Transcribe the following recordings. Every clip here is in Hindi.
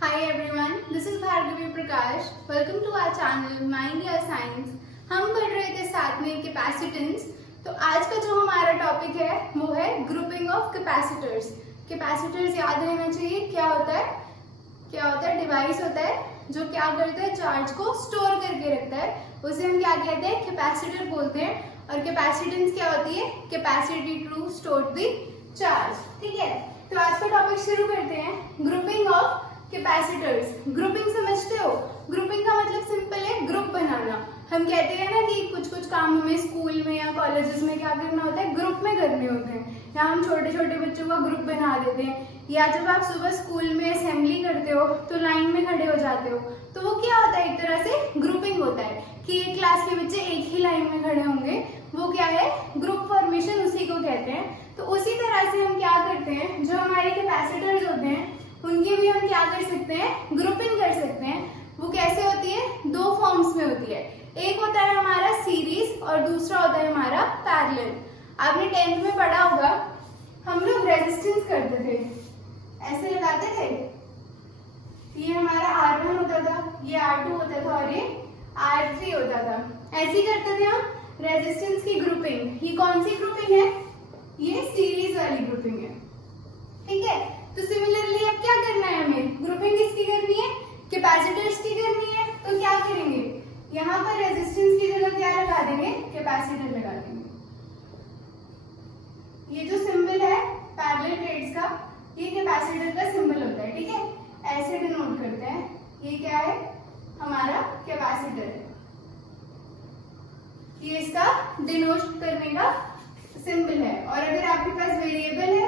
Hi everyone, this is Bhargavi Prakash. Welcome to our channel Mind Your Science. हम पढ़ रहे थे साथ में कैपेसिटेंस। तो आज का जो हमारा टॉपिक है वो है ग्रुपिंग ऑफ कैपेसिटर्स। कैपेसिटर्स याद रहना चाहिए क्या होता है डिवाइस होता है जो क्या करता है, चार्ज को स्टोर करके रखता है। उसे हम क्या कहते हैं, कैपेसिटर बोलते हैं। और कैपेसिटेंस क्या होती है, capacity to store the charge. ठीक है, तो आज का टॉपिक शुरू करते हैं। Grouping of capacitors. ग्रुपिंग समझते हो? ग्रुपिंग का मतलब सिंपल है ग्रुप बनाना। हम कहते हैं ना कि कुछ कुछ काम हमें स्कूल में या कॉलेजेस में क्या करना होता है, ग्रुप में करने होते हैं। या हम छोटे छोटे बच्चों का ग्रुप बना देते हैं, या जब आप सुबह स्कूल में असेंबली करते हो तो लाइन में खड़े हो जाते हो, तो वो क्या होता है, एक तरह से ग्रुपिंग होता है कि एक क्लास के बच्चे एक ही लाइन में खड़े होंगे। वो क्या है, ग्रुप फॉर्मेशन, उसी को कहते हैं। तो उसी तरह से हम क्या करते हैं, जो हमारे कैपेसिटर्स होते हैं उनकी भी हम क्या कर सकते हैं, ग्रुपिंग कर सकते हैं। वो कैसे होती है, दो फॉर्म्स में होती है। एक होता है हमारा सीरीज और दूसरा होता है हमारा पैरेलल। आपने 10th में पढ़ा होगा, हम लोग रेजिस्टेंस करते थे, ऐसे लगाते थे। ये हमारा R1 होता था, ये R2 होता था और ये R3 होता था। ऐसे ही करते थे हम रेजिस्टेंस की ग्रुपिंग। ये कौन सी ग्रुपिंग है, ये सीरीज वाली ग्रुपिंग है। ठीक है, तो सिमिलरली अब क्या करना है, हमें ग्रुपिंग किसकी करनी है, कैपेसिटर्स की करनी है। तो क्या करेंगे, यहाँ पर रेजिस्टेंस की जगह क्या लगा देंगे, कैपेसिटर लगा देंगे। ये जो सिंबल है पैरेलल प्लेट्स का, ये कैपेसिटर का सिंबल होता है। ठीक है, ऐसे डिनोट करते हैं। ये क्या है, हमारा कैपेसिटर है। ये इसका डिनोट करने का सिंबल है। और अगर आपके पास वेरिएबल है,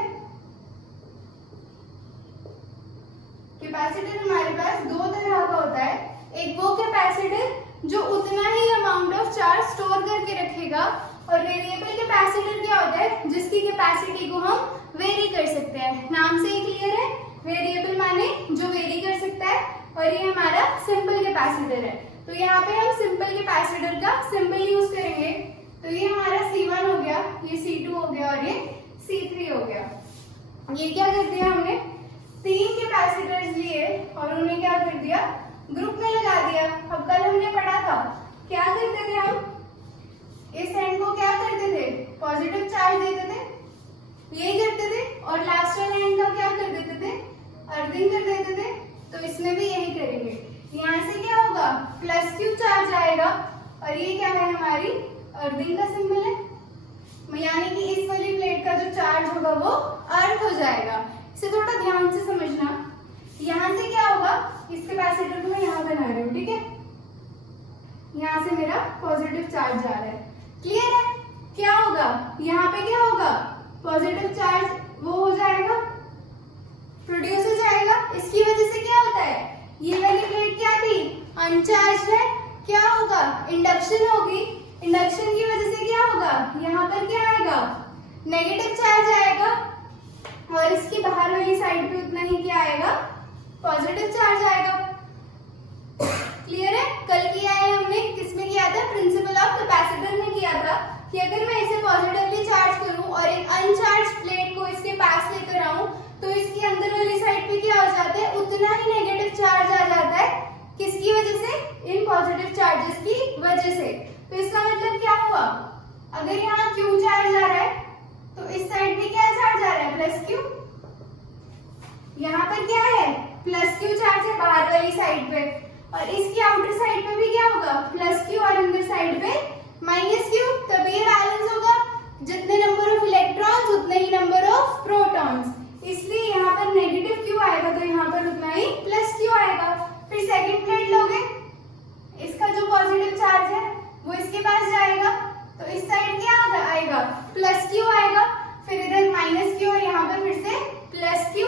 कैपेसिटर हमारे पास दो तरह का होता है। एक वो कैपेसिटर जो उतना ही अमाउंट ऑफ चार्ज स्टोर करके रखेगा, और वेरिएबल कैपेसिटर क्या होता है, जिसकी कैपेसिटी को हम वेरी कर सकते हैं। नाम से ही क्लियर है, वेरिएबल माने जो वेरी कर सकता है, और ये हमारा सिंपल कैपेसिटर है। तो यहाँ पे हम सिंपल कैपेसिटर का सिंबल यूज करेंगे। तो ये हमारा C1 हो गया, ये C2 हो गया और ये C3 हो गया। ये क्या कर दिया हमने, तीन कैपेसिटर्स लिए और उन्हें क्या कर दिया, ग्रुप में लगा दिया। अब कल हमने पढ़ा था क्या करते थे हम, इस एंड को क्या करते थे, पॉजिटिव चार्ज देते थे, यही करते थे। और लास्ट वाले एंड का क्या कर देते थे, अर्थिंग कर देते थे। तो इसमें भी यही करेंगे। यहाँ से क्या होगा, प्लस क्यू चार्ज आएगा, और ये क्या है, हमारी अर्थिंग का सिंबल है। यानी कि इस वाली प्लेट का जो चार्ज होगा वो अर्थ हो जाएगा। इसे थोड़ा ध्यान से समझना। यहाँ से क्या होगा, इस कैपेसिटर को मैं यहाँ बना रही हूँ। ठीक है, यहाँ से मेरा पॉजिटिव चार्ज जा रहा है। क्लियर है, क्या होगा, यहाँ पे क्या होगा, पॉजिटिव चार्ज वो हो जाएगा, प्रोड्यूस हो जाएगा। इसकी वजह से क्या होता है, ये वाली प्लेट क्या थी, अनचार्ज है। क्या होगा, इंडक्शन होगी। इंडक्शन की वजह से क्या होगा, यहाँ पर क्या आएगा, नेगेटिव चार्ज आएगा, और इसकी बाहर वाली साइड पे उतना ही क्या आएगा, पॉजिटिव चार्ज आएगा। क्लियर है, कल किया है हमने, किसमें किया था, प्रिंसिपल ऑफ कैपेसिटर में किया था कि अगर मैं इसे पॉजिटिवली चार्ज करूं और एक अनचार्ज प्लेट को इसके पास लेकर आऊं, तो इसकी अंदर वाली साइड पे क्या हो जाता है, उतना ही नेगेटिव चार्ज आ जाता है। किसकी वजह से, इन पॉजिटिव चार्जेस की वजह से। तो इसका मतलब क्या हुआ, अगर यहाँ क्यू चार्ज आ रहा है तो इस साइड पे क्या चार्ज आ रहा है, प्लस क्यू। यहाँ पर क्या है, प्लस क्यू चार्ज है बाहर वाली साइड पे, और इसकी आउटर साइड पे भी क्या होगा, प्लस क्यू, और अंदर साइड पे माइनस क्यू। तभी ये बैलेंस होगा, जितने नंबर ऑफ इलेक्ट्रॉन्स उतने ही नंबर ऑफ प्रोटॉन्स। इसलिए यहाँ पर नेगेटिव क्यू आएगा तो यहाँ पर उतना ही प्लस क्यू आएगा। फिर सेकंड प्लेट लोगे, इसका जो पॉजिटिव चार्ज है वो इसके पास जाएगा, तो इस साइड क्या आएगा, प्लस क्यू आएगा। फिर इधर माइनस क्यू, और यहाँ पे फिर से प्लस क्यू।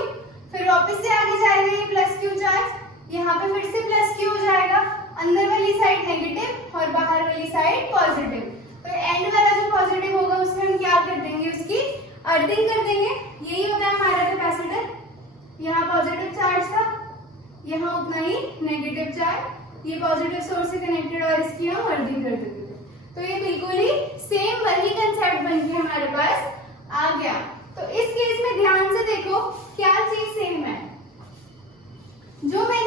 फिर वापस से आगे जाएगा ये प्लस क्यू चार्ज, यहाँ पे फिर से प्लस क्यू हो जाएगा। अंदर वाली साइड नेगेटिव और बाहर वाली साइड पॉजिटिव। तो एंड वाला जो पॉजिटिव होगा उसमें हम क्या कर देंगे, उसकी अर्थिंग कर देंगे। यही होता है हमारा कैपेसिटर। यहाँ पॉजिटिव चार्ज था, यहाँ उतना ही नेगेटिव चार्ज, ये पॉजिटिव सोर्स से कनेक्टेड, और इसकी हम अर्थिंग कर देते थे। तो ये बिल्कुल ही सेम वही कंसेप्ट बन के हमारे पास आ गया। तो इस केस में ध्यान से देखो क्या चीज सेम है, जो मैं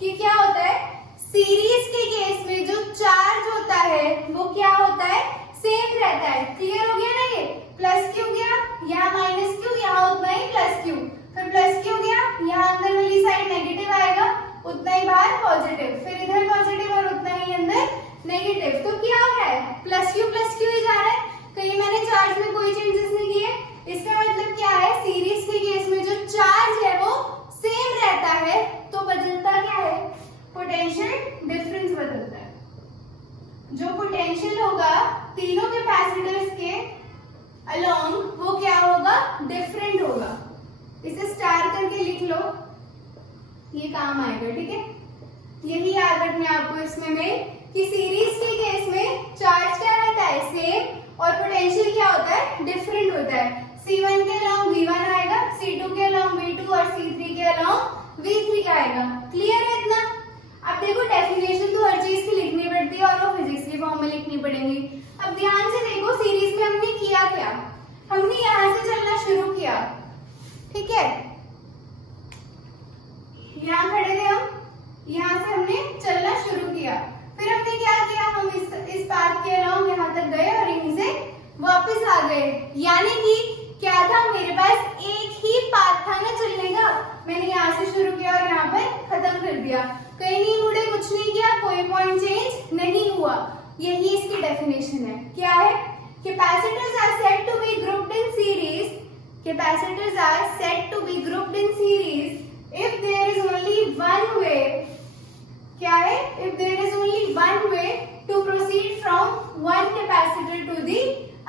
कि क्या होता है, सीरीज के केस में जो चार्ज होता है वो क्या होता है, सेम रहता है। क्लियर हो गया ना, ये प्लस क्यू गया, यहाँ माइनस क्यू, यहाँ उतना ही प्लस क्यू, फिर प्लस क्यू गया, यहाँ अंदर वाली साइड नेगेटिव आएगा, उतना ही बाहर पॉजिटिव, फिर इधर पॉजिटिव और उतना ही अंदर नेगेटिव। तो क्या है, प्लस क्यू ही जा रहा है, कहीं मैंने चार्ज में कोई चेंजेस नहीं किए। इसका मतलब क्या है, सीरीज के केस में जो चार्ज है वो सेम रहता है, तो बदलता क्या है, पोटेंशियल डिफरेंस बदलता है। जो पोटेंशियल होगा तीनों कैपेसिटर्स के अलोंग वो क्या होगा, डिफरेंट होगा। इसे स्टार करके लिख लो, ये काम आएगा, ठीक है। यही याद रखना आपको इसमें में कि सीरीज के केस में चार्ज क्या रहता है, सेम, और पोटेंशियल क्या होता है, डिफरेंट होता है। C1 के अलोंग V1 आएगा, C2 के अलोंग V2 और C3 के अलोंग V3 आएगा। क्लियर है इतना। अब देखो डेफिनेशन तो हर चीज की लिखनी पड़ती है और वो फिजिक्स के फॉर्म में लिखनी पड़ेगी। अब ध्यान से देखो, सीरीज में हमने किया क्या, हमने यहाँ से चलना शुरू किया, ठीक है, यहाँ खड़े थे हम, यहाँ से हमने चलना शुरू किया, फिर हमने क्या किया, हम इस पाथ के अलोंग यहाँ तक गए और यहीं से वापस आ गए। यानी कि क्या था, मेरे पास एक ही पाथ था ना चलने का, मैंने यहाँ से शुरू किया और यहाँ पर खत्म कर दिया, कहीं नहीं मुड़े, कुछ नहीं किया, कोई पॉइंट चेंज नहीं हुआ। यही इसकी डेफिनेशन है। क्या है, capacitors are said to be grouped in series, capacitors are said to be grouped in series if there is only one way, क्या है, if there is only one way to proceed from one capacitor to the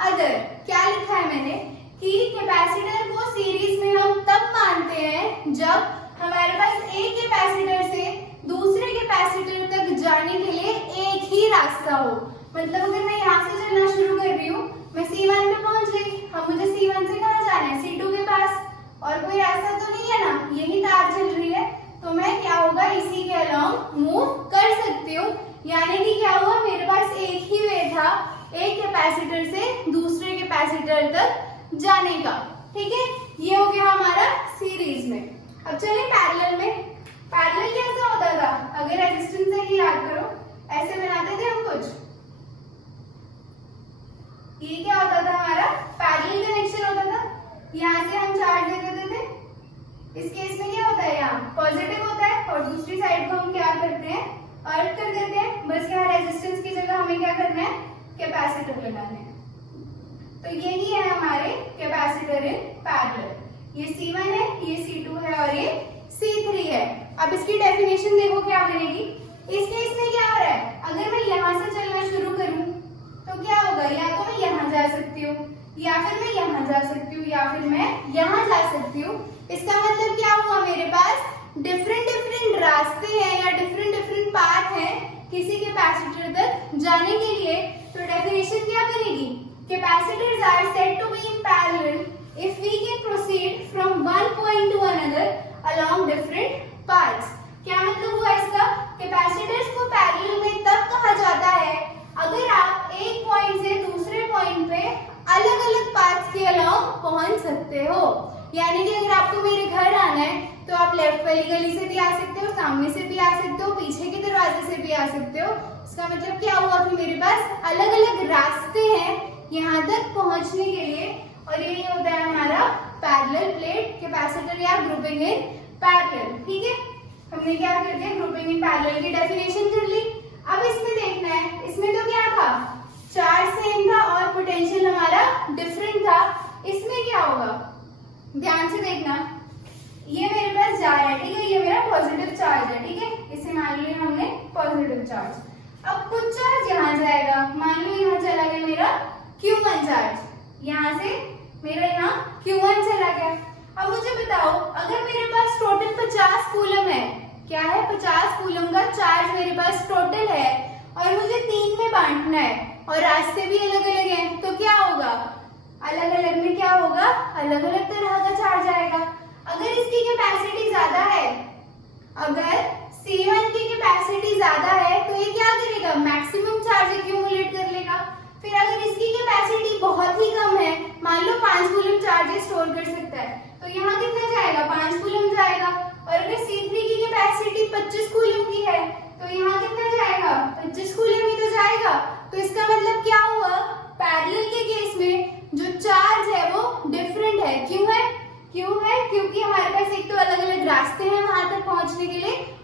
other. क्या लिखा है मैंने कि कैपेसिटर को सीरीज में हम तब मानते हैं जब हमारे पास एक कैपेसिटर से दूसरे कैपेसिटर तक जाने के लिए एक ही रास्ता हो। मतलब अगर मैं यहाँ से चलना शुरू कर रही हूँ, मैं C1 पे पहुंच गई, अब मुझे C1 से कहाँ जाना है, C2 के पास, और कोई रास्ता तो नहीं है ना, यही तार चल रही है, तो मैं क्या होगा, इसी के अलोंग मूव कर सकती हूँ। यानी कि क्या हुआ, मेरे पास एक ही वे था एक कैपेसिटर से दूसरे कैपेसिटर तक जाने का, ठीक है। ये हो गया हमारा सीरीज में। अब चलिए पैरेलल में। पैरेलल कैसा होता था, अगर रेजिस्टेंस से ही याद करो, ऐसे बनाते थे हम कुछ, ये क्या होता था, हमारा पैरेलल कनेक्शन होता था, यहाँ से हम चार्ज दे देते थे। इस केस में क्या होता है, यहाँ पॉजिटिव होता है और दूसरी साइड को हम क्या करते हैं, अर्थ कर देते हैं। बस यहाँ रेजिस्टेंस की जगह हमें क्या करना है, कैपेसिटर लगाने हैं। तो यही है हमारे कैपेसिटर इन पैरेलल। ये C1 है, ये C2 है और ये C3 है। अब इसकी डेफिनेशन देखो क्या बनेगी। इस केस में क्या हो रहा है, अगर मैं यहाँ से चलना शुरू करूं तो क्या होगा, या तो मैं यहाँ जा सकती हूँ, या फिर मैं यहाँ जा सकती हूँ, या फिर मैं यहाँ जा सकती हूँ। इसका मतलब क्या हुआ, मेरे पास डिफरेंट डिफरेंट रास्ते हैं या डिफरेंट डिफरेंट पाथ हैं किसी कैपेसिटर तक जाने के लिए। तो डेफिनेशन क्या बनेगी, capacitors are said to be in parallel if we can proceed from one point to another along different paths. क्या मतलब हुआ इसका, कैपेसिटर्स को पैरेलल में तब कहा जाता है अगर आप एक पॉइंट से दूसरे पॉइंट पे अलग अलग पाथ्स के अलोंग पहुंच सकते हो। यानी कि अगर आपको मेरे घर आना है तो आप लेफ्ट वाली गली से भी आ सकते हो, सामने से भी आ सकते हो, पीछे के दरवाजे से भी आ सकते हो। इसका मतलब क्या हुआ कि मेरे पास अलग अलग रास्ते हैं यहाँ तक पहुंचने के लिए, और यही होता है हमारा पैरेलल प्लेट कैपेसिटर या ग्रुपिंग इन पैरेलल। ठीक है, हमने क्या कर दिया, ग्रुपिंग इन पैरेलल की डेफिनेशन कर ली। अब इसमें देखना है, इसमें तो क्या था, चार्ज सेम था और पोटेंशियल हमारा डिफरेंट था। इसमें क्या होगा, ध्यान से देखना, ये मेरे पास जा रहा है, ठीक है, ये मेरा पॉजिटिव चार्ज है, ठीक है, इसे मान लिया हमने पॉजिटिव चार्ज। अब कुछ चार्ज यहाँ जाएगा, मान लो यहाँ चला गया मेरा Q1 चार्ज, यहाँ से मेरा यहाँ Q1 चला गया। अब मुझे बताओ, अगर मेरे पास टोटल 50 कूलम है, क्या है, 50 कूलम का चार्ज मेरे पास टोटल है और मुझे 3 में बांटना है और रास्ते भी अलग अलग हैं, तो क्या होगा, अलग अलग में क्या होगा, अलग अलग तरह का चार्ज आएगा। अगर इसकी कैपेसिटी ज्यादा है, अगर C1 की कैपेसिटी ज्यादा है तो ये क्या करेगा, मैक्सिमम चार्ज एक्यूमुलेट कर लेगा। फिर अगर इसकी कैपेसिटी बहुत ही कम है, मान लो 5 कूलम चार्ज स्टोर कर सकता है, तो यहाँ कितना जाएगा, 5 कूलम जाएगा। और अगर C3 की कैपेसिटी 25 कूलम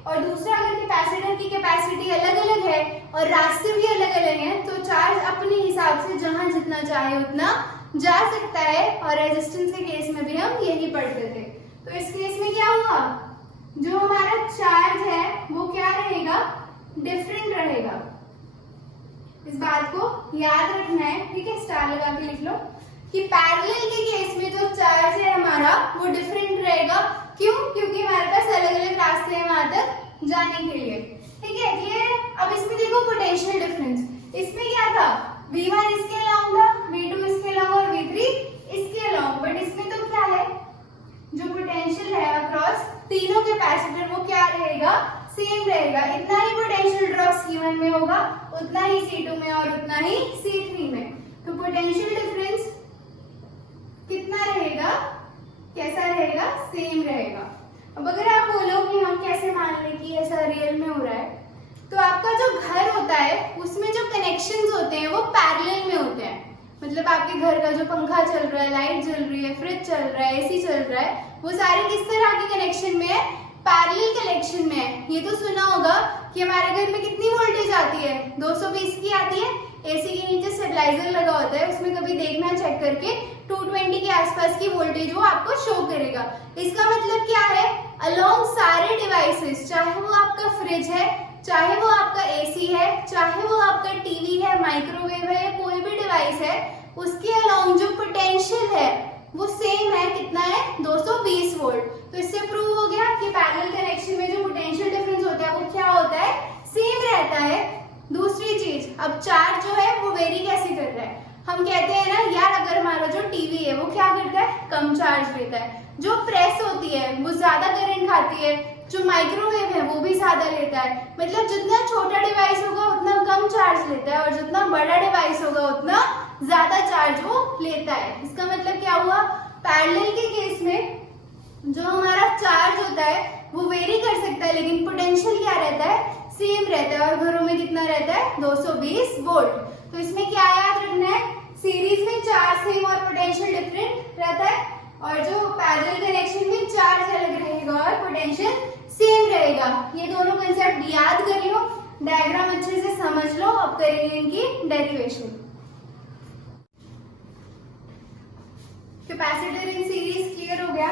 और दूसरा अगर कैपेसिटर की कैपेसिटी अलग अलग है और रास्ते भी अलग अलग हैं तो चार्ज अपने हिसाब से जहां जितना चाहे उतना जा सकता है। और रेजिस्टेंस के केस में भी हम यही पढ़ते थे। तो इस केस में क्या हुआ, जो हमारा चार्ज है वो क्या रहेगा, डिफरेंट रहेगा। इस बात को याद रखना है, ठीक है, स्टार लगा के लिख लो कि पैरेलल के केस में जो चार्ज है हमारा वो डिफरेंट रहेगा। क्यों? क्योंकि हमारे पास अलग अलग रास्ते हैं वहां तक जाने के लिए, ठीक है। ये अब इसमें देखो पोटेंशियल डिफरेंस, इसमें क्या था, V1 इसके अलोंग था, V2 इसके अलोंग और V3 इसके अलोंग। बट इसमें तो क्या है, जो पोटेंशियल है अक्रॉस तीनों कैपेसिटर वो क्या रहेगा, सेम रहेगा। इतना ही पोटेंशियल ड्रॉप C1 में होगा, उतना ही C2 में और उतना ही C3 में। तो पोटेंशियल डिफरेंस कितना रहेगा, कैसा रहेगा, सेम रहेगा। अब अगर आप बोलो कि हम कैसे मान लें कि ऐसा रियल में हो रहा है, तो आपका जो घर होता है उसमें जो कनेक्शंस होते हैं वो पैरेलल में होते हैं। मतलब आपके घर का जो पंखा चल रहा है, लाइट जल रही है, फ्रिज चल रहा है, एसी चल रहा है, वो सारे किस तरह के कनेक्शन में है, पैरेलल कनेक्शन में है। ये तो सुना होगा कि हमारे घर में कितनी वोल्टेज आती है, 220 की आती है। एसी के नीचे स्टेबलाइजर लगा होता है, उसमें कभी देखना चेक करके 220 के आसपास की वोल्टेज वो आपको शो करेगा। इसका मतलब क्या है, अलोंग सारे डिवाइसेस, चाहे वो आपका फ्रिज है, चाहे वो आपका एसी है, चाहे वो आपका टीवी है, माइक्रोवेव है, या कोई भी डिवाइस है, उसके अलोंग जो पोटेंशियल है वो सेम है। कितना है, 220 वोल्ट। तो इससे प्रूव हो गया कि पैरेलल कनेक्शन में जो पोटेंशियल डिफरेंस होता है वो क्या होता है, सेम रहता है। दूसरी चीज, अब चार्ज जो है वो वेरी कैसे कर रहा है, हम कहते हैं ना यार, अगर हमारा जो टीवी है वो क्या करता है, कम चार्ज लेता है। जो प्रेस होती है वो ज्यादा करंट खाती है, जो माइक्रोवेव है वो भी ज्यादा लेता है। मतलब जितना छोटा डिवाइस होगा उतना कम चार्ज लेता है, और जितना बड़ा डिवाइस होगा उतना ज्यादा चार्ज वो लेता है। इसका मतलब क्या हुआ, पैरेलल के केस में जो हमारा चार्ज होता है वो वेरी कर सकता है, लेकिन पोटेंशियल क्या रहता है, सेम रहता है। और घरों में कितना रहता है, 220 वोल्ट। तो इसमें क्या याद रखना है, सीरीज में चार्ज सेम और पोटेंशियल डिफरेंट रहता है, और जो पैरेलल कनेक्शन में चार्ज अलग रहेगा और पोटेंशियल सेम रहेगा। ये दोनों कंसेप्ट याद कर लो, डायग्राम अच्छे से समझ लो, अब करेंगे इनकी derivation. Capacitor in series clear हो गया।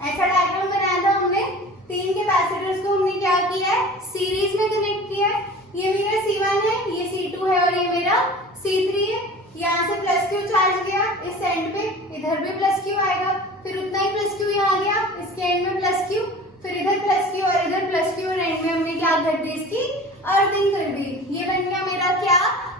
ऐसा डायग्राम बनाया था हमने, तीन कैपेसिटर्स को हमने क्या किया है, सीरीज में कनेक्ट किया है। ये मेरा C1 है, ये C2 है और ये मेरा C3 है। यहाँ से प्लस क्यू चार्ज गया इस एंड पे, इधर भी प्लस क्यू आएगा, फिर उतना ही प्लस क्यू यहाँ गया, इसके एंड में प्लस क्यू, फिर इधर प्लस क्यू और इधर प्लस क्यू, और एंड में हमने क्या कर दी, इसकी अर्थिंग कर दी। ये बन गया मेरा क्या,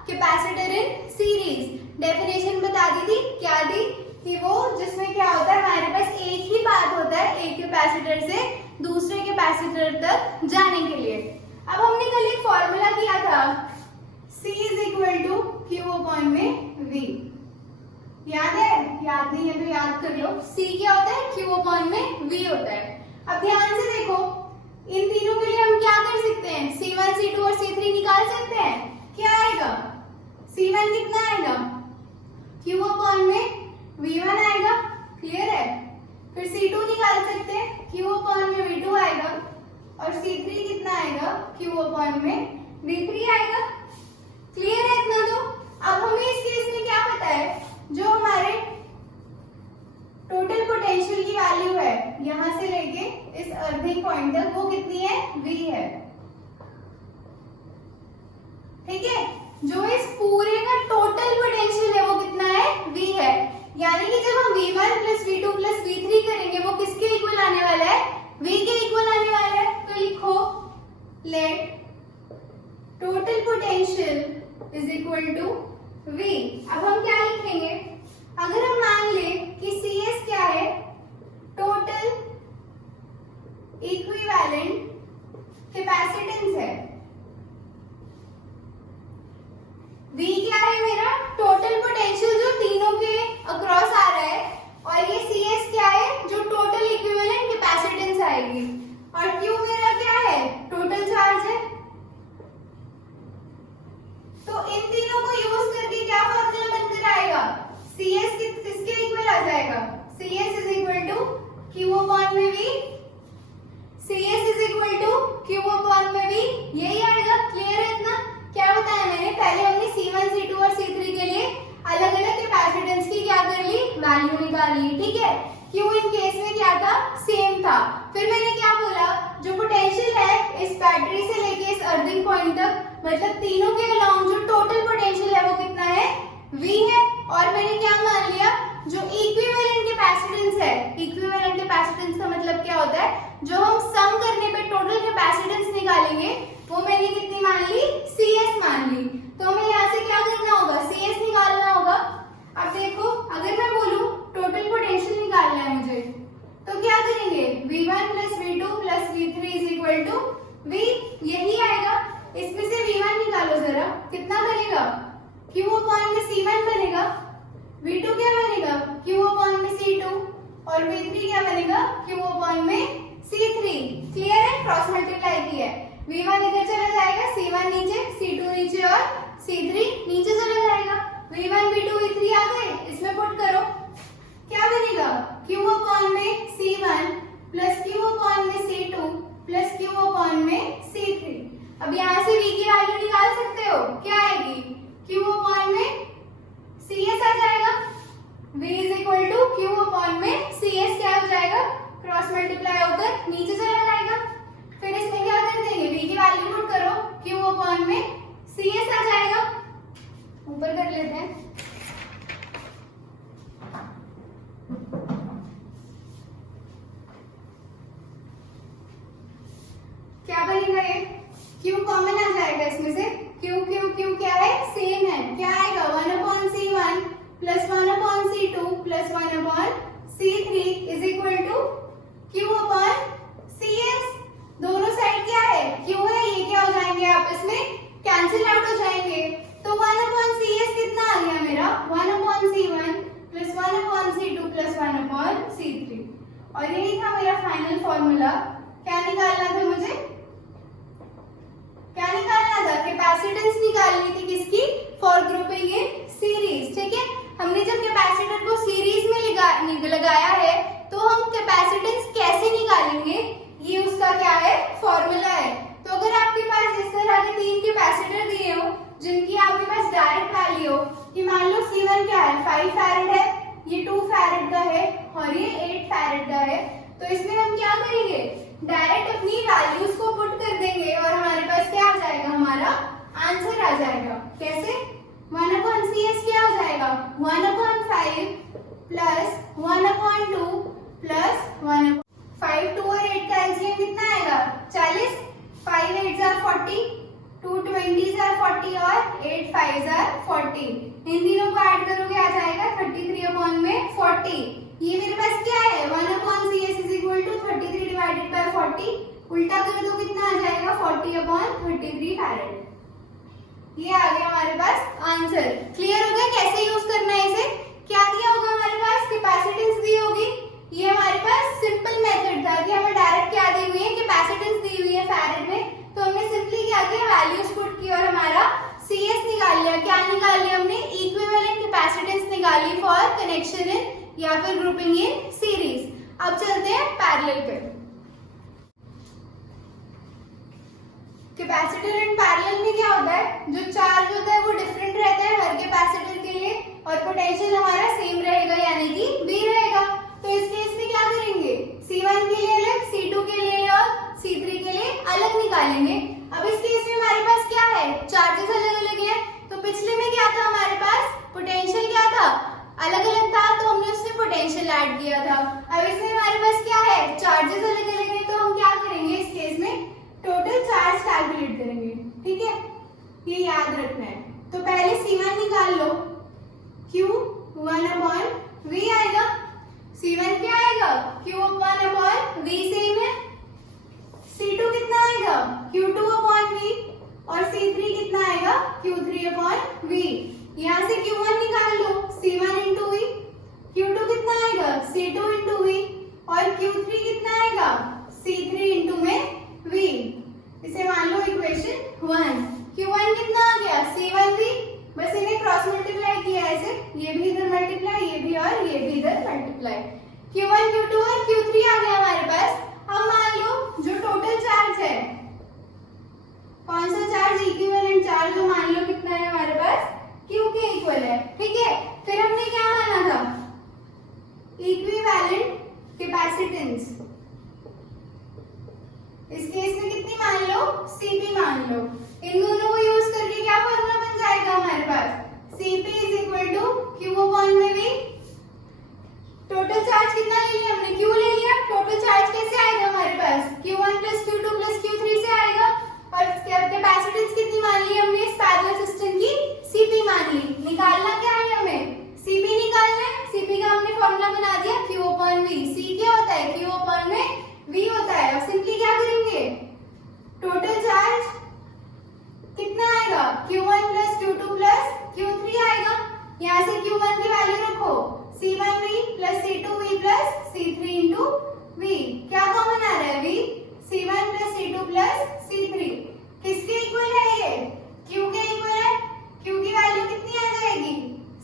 कैपेसिटर इन सीरीज। डेफिनेशन बता दी थी, क्या दी कि वो जिसमें क्या होता है, हमारे पास एक ही पाथ होता है एक कैपेसिटर से दूसरे कैपेसिटर तक जाने के लिए। अब हमने कल एक फॉर्मूला किया था, C is equal to Q upon में V। याद है? याद नहीं है तो याद कर लो। C क्या होता है, Q अपॉन में V होता है। अब ध्यान से देखो, इन तीनों के लिए हम क्या कर सकते हैं, C1, C2 और C3 निकाल सकते हैं। क्या आएगा, C1 कितना आएगा, Q अपॉन में V1 आएगा, क्लियर है। फिर C2 निकाल सकते हैं, Q अपॉन में V2 आएगा, और C3 कितना आएगा, Q अपॉन में V3 आएगा। क्लियर है इतना? तो अब हमें इस केस में क्या पता है, जो हमारे टोटल पोटेंशियल की वैल्यू है यहां से लेके इस अर्थिंग पॉइंट तक, वो कितनी है, V है, ठीक है। जो इस पूरे का टोटल पोटेंशियल है वो कितना है, V है। यानी कि जब हम V1 plus V2 plus V3 करेंगे वो किसके इक्वल आने वाला है, V के इक्वल आने वाला है। तो लिखो, let total potential is equal to V। अब हम क्या लिखेंगे, अगर हम मान ले कि CS क्या है, टोटल इक्विवेलेंट कैपेसिटेंस है, V क्या है मेरा, टोटल पोटेंशियल जो तीनों के अक्रॉस आ रहा है, और ये CS क्या है, जो टोटल इक्विवेलेंट कैपेसिटेंस आएगी, और Q मेरा क्या है, टोटल चार्ज है। तो इन तीनों को यूज करके क्या फॉर्मूला बनकर आएगा, CS किसके इक्वल आ जाएगा, CS is equal to Q upon में V। CS is equal to Q मतलब तीनों के अलाउंग जो टोटल पोटेंशियल है वो कितना है, V है। और मैंने क्या मान लिया, जो इक्विवेलेंट कैपेसिटेंस है, इक्विवेलेंट कैपेसिटेंस का मतलब क्या होता है, जो हम सम करने पे टोटल कैपेसिटेंस निकालेंगे वो मैंने कितनी मान ली, CS मान ली। तो हमें यहाँ से क्या करना होगा, CS निकालना होगा। अब देखो अगर मैं बोलूं टोटल पोटेंशियल निकालना है मुझे, तो क्या करेंगे, V1 plus V2 plus V3 is equal to V, यही आएगा। इसमें से V1 निकालो जरा, कितना बनेगा, Q अपॉन में C1 बनेगा, V2 क्या बनेगा, Q अपॉन में C2, और V3 क्या बनेगा, Q अपॉन में C3। क्लियर है, क्रॉस मल्टीप्लाई किया है। V1 इधर चला जाएगा, C1 नीचे, C2 नीचे और C3 नीचे चला जाएगा। V1 V2 V3 आ गए, इसमें पुट करो, क्या बनेगा, Q अपॉन में C1 प्लस Q अपॉन में C2 प्लस Q अपॉन में C3। अब यहाँ से V की वैल्यू निकाल सकते हो, क्या आएगी, Q अपॉन में CS आ जाएगा। V is equal to Q upon में CS क्या हो जाएगा, क्रॉस मल्टीप्लाई होकर नीचे चला जाएगा। फिर इसमें क्या कर देंगे, V की वैल्यू पुट करो, Q अपॉन में CS आ जाएगा। ऊपर कर लेते हैं, क्या बनेगा, ये Q कॉमन आ जाएगा इसमें से, Q Q Q क्या है, सेम है, क्या आएगा, 1 upon C1 plus 1 upon C2 plus 1 upon C3 is equal to Q upon CS। दोनों साइड क्या है, Q है, ये क्या हो जाएंगे आपस में कैंसिल आउट हो जाएंगे। तो 1 अपॉन CS कितना आ गया मेरा, 1 upon C1 plus 1 upon C2 plus 1 upon C3। और यही था मेरा फाइनल फॉर्मूला। क्या निकालना था मुझे, क्या निकालना था, कैपेसिटेंस निकालनी थी, किसकी, फॉर ग्रुपिंग इन सीरीज। ठीक है, हमने जब कैपेसिटर को सीरीज में लगाया है तो हम कैपेसिटेंस कैसे निकालेंगे, ये उसका क्या है, फॉर्मूला है। तो अगर आपके पास इस तरह के 3 कैपेसिटर दिए हो जिनकी आपके पास डायरेक्ट वैल्यू हो, कि मान लो C1 क्या है, 5 फैरेड है, ये 2 फैरेड का है और ये 8 फैरेड का है, तो इसमें हम क्या करेंगे, डायरेक्ट अपनी वैल्यूज को पुट कर देंगे और हमारे पास क्या आ जाएगा, हमारा आंसर आ जाएगा। कैसे, 1 अपॉन CS क्या हो जाएगा, 1 अपॉन 5 प्लस 1 अपॉन 2 प्लस 1 5, 2 और 8 का एलसीएम कितना आएगा, 40, 5 8 are 40, 2 20s are 40 और 8 5s are 40। इन तीनों को ऐड करोगे आ जाएगा 33 अपॉन में 40। ये मेरे पास क्या है, 1 upon CS is equal to 33 divided by 40, उल्टा कर दो कितना आ जाएगा, 40 अपॉन 33 फैरेड। ये आ गया हमारे पास आंसर। क्लियर हो गया कैसे यूज करना है इसे। क्या दिया होगा हमारे पास, कैपेसिटेंस दी होगी, ये हमारे पास सिंपल मेथड था कि हमें डायरेक्ट क्या दी हुई है, कैपेसिटेंस दी हुई है फैरेड में, तो हमने सिंपली क्या किया, वैल्यूज पुट की और हमारा CS निकाल लिया। क्या निकाल लिया हमने, इक्विवेलेंट कैपेसिटेंस निकाली फॉर कनेक्शन इन या फिर ग्रुपिंग इन सीरीज। अब चलते हैं पैरेलल पे। कैपेसिटर एंड पैरेलल में क्या होता है, जो चार्ज होता है वो डिफरेंट रहता है हर कैपेसिटर के लिए और पोटेंशियल हमारा सेम रहेगा यानी कि V रहेगा। तो इस केस में क्या करेंगे, C1 के लिए अलग, C2 के लिए अलग और C3 के लिए अलग निकालेंगे। अब इस केस में हमारे पास क्या है, चार्जेस अलग अलग है, तो पिछले में क्या था हमारे पास, पोटेंशियल क्या था, अलग अलग था, तो हमने उसमें पोटेंशियल ऐड किया था। अब इसमें हमारे पास क्या है, चार्जेस अलग अलग है, तो हम क्या करेंगे इस केस में, टोटल चार्ज कैलकुलेट करेंगे। ठीक है, ये याद रखना है। तो पहले C1 निकाल लो, Q 1 अपॉन V आएगा, C1 क्या आएगा, Q 1 अपॉन V सेम है, C2 कितना आएगा, Q2 अपॉन V और C3 कितना आएगा, Q3 अपॉन V। यहाँ से Q1 निकाल लो, C1 इंटू V, Q2 कितना आएगा, C2 इंटू V और Q3 कितना आएगा, C3 इंटू में V। इसे मान लो इक्वेशन 1। Q1 कितना आ गया, C1V, बस इन्हें क्रॉस मल्टीप्लाई किया ऐसे, ये भी इधर मल्टीप्लाई, ये भी और ये भी इधर मल्टीप्लाई। Q1 Q2 और Q3 आ गया हमारे पास। अब मान लो जो टोटल चार्ज है, कौन सा चार्ज, इक्विवेलेंट चार्ज, जो मान लो कितना है हमारे पास, Q के इक्वल है। ठीक है, फिर हमने क्या माना था, इक्विवेलेंट कैपेसिटेंस, इस केस में कितनी मान लो, Cp मान लो। इन दोनों को use Cp is equal to Q upon में V। टोटल चार्ज कितना ले लिया हमने, Q ले लिया। टोटल चार्ज कैसे आएगा हमारे पास, Q1 plus Q2 plus Q3 से आएगा। और कैपेसिटेंस कितनी मान ली हमने इस पैरेलल सिस्टम की, Cp मान ली। निकालना क्या है हमें, Cp निकालना है। Cp का हमने फॉर्मूला बना दिया Q अपॉन V। C क्या होता है, Q अपॉन में V होता है। और सिंपली क्या करेंगे, टोटल चार्ज कितना आएगा, Q1 plus Q2 plus Q3 आएगा। यहाँ से Q1 की वैल्यू रखो, C1V plus C2V plus C3 into V। क्या कॉमन आ रहा है, V। C1 plus C2 plus C3 किसके इक्वल है, ये Q के इक्वल है। Q की वैल्यू कितनी आ जाएगी,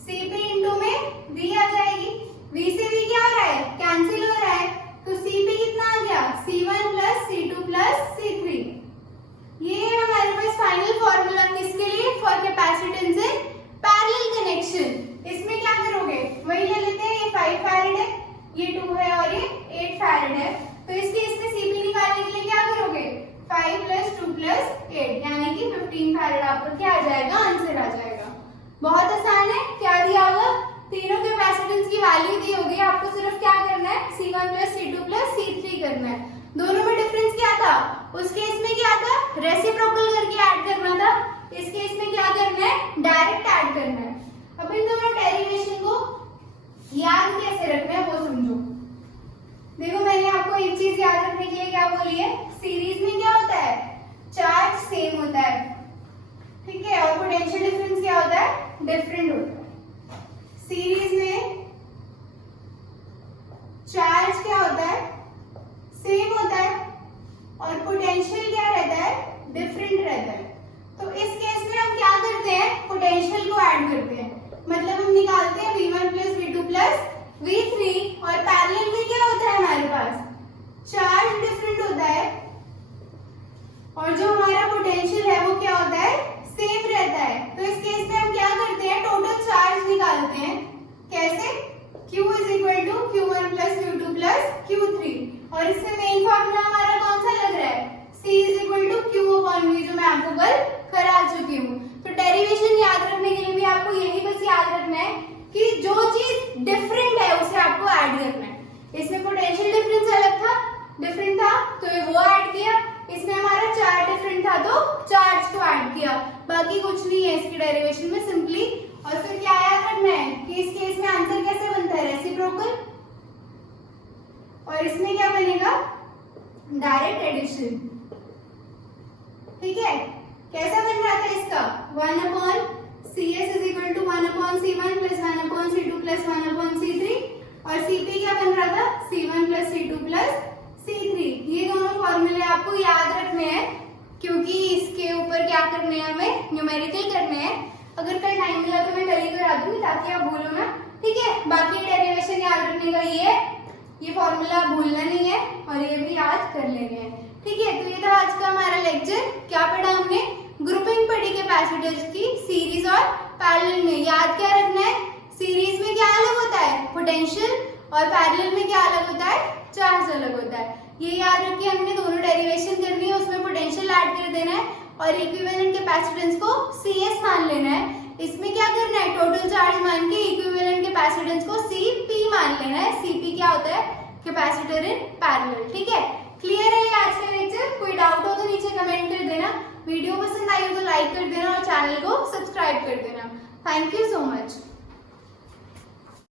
Cp इंटू में V आ जाएगी। V से V क्या हो रहा है, कैंसिल हो रहा है। तो Cp कितना आ गया, C1 plus C2 plus C3। ये है हमारे पास फाइनल फॉर्मूला किसके लिए, for capacitance in parallel connection. इसमें क्या करोगे, वही ले लेते हैं। ये 5 फैराड है, ये 2 है और ये 8 फैराड है। तो इसके इसमें Cp निकालने के लिए क्या करोगे, 5 प्लस 2 प्लस 8 यानी कि 15 फैराड आपका क्या आ जाएगा, आंसर आ जाएगा। बहुत आसान है। क्या दिया होगा, तीनों कैपेसिटेंस की वैल्यू दी होगी, आपको सिर्फ क्या करना है, C1 plus C2 plus C3 करना है। दोनों में डिफरेंस क्या था, उस केस में क्या था, रेसिप्रोकल करके ऐड करना था। इस केस में क्या करना है, डायरेक्ट ऐड करना है। अब इन दोनों डेरिवेशन को याद कैसे रखना है वो समझो। देखो मैंने आपको एक चीज याद रखने के लिए क्या बोली है, सीरीज में क्या होता है, चार्ज सेम होता है, ठीक है, और पोटेंशियल डिफरेंस क्या होता है, डिफरेंट होता है। सीरीज में चार्ज क्या होता है, सेम होता है, और पोटेंशियल क्या रहता है, डिफरेंट रहता है। तो इस केस में हम क्या करते हैं, पोटेंशियल को ऐड करते हैं। मतलब हम निकालते हैं V1 plus V2 plus V3। और पैरेलल में क्या होता है हमारे पास, चार्ज डिफरेंट होता है, और जो हमारा पोटेंशियल है वो क्या होता है, सेम रहता है। तो इस केस में हम क्या करते हैं, टोटल चार्ज निकालते हैं। कैसे, Q is equal to Q1 plus Q2 plus Q3। और इसमें मेन फॉर्मूला हमारा कौन सा लग रहा है, C is equal to Q upon V, जो मैं आपको कल करा चुकी हूँ। तो डेरिवेशन याद रखने के लिए भी आपको यही बस याद रखना है कि जो चीज डिफरेंट है उसे आपको ऐड करना है। इसमें पोटेंशियल डिफरेंस अलग था, डिफरेंट था, तो वो ऐड किया। इसमें हमारा चार्ज डिफरेंट था तो चार्ज को ऐड किया। बाकी कुछ नहीं है इसकी डेरिवेशन में, सिंपली। और फिर क्या याद रखना है कि इस केस में आंसर कैसे बनता है, रेसिप्रोकल। और इसमें क्या बनेगा, डायरेक्ट एडिशन, ठीक है। कैसा बन रहा था इसका, 1 upon CS is equal to 1 upon C1 plus 1 upon C2 plus 1 upon C3। और Cp क्या बन रहा था, C1 plus C2 plus C3। ये दोनों फॉर्मूले आपको याद रखने हैं, क्योंकि इसके ऊपर क्या करने हैं, हमें न्यूमेरिकल करने हैं। अगर कल टाइम मिला तो मैं कल ही करा दूंगी, ताकि आप भूलो ना, ठीक है। बाकी डेरिवेशन याद रखने का ये फॉर्मूला भूलना नहीं है, और ये भी याद कर लेने हैं, ठीक है। तो ये था आज का हमारा लेक्चर। क्या पढ़ा हमने, ग्रुपिंग पढ़ी कैपेसिटर्स की सीरीज और पैरेलल में। याद क्या रखना है, सीरीज में क्या अलग होता है, पोटेंशियल, और पैरेलल में क्या अलग होता है, चार्ज अलग होता है। ये याद रखिए, हमने दोनों डेरिवेशन करनी है, उसमें पोटेंशियल ऐड कर देना है और इक्विवेलेंट कैपेसिटेंस को CS मान लेना है। इसमें क्या करना है, टोटल चार्ज मान के इक्विवेलेंट कैपेसिटेंस को CP मान लेना है। CP क्या होता है, कैपेसिटर इन पैरेलल, ठीक है। क्लियर है ये आज का लेक्चर। कोई डाउट हो तो नीचे कमेंट कर देना। वीडियो पसंद आई हो तो लाइक कर देना और चैनल को सब्सक्राइब कर देना। Thank you so much.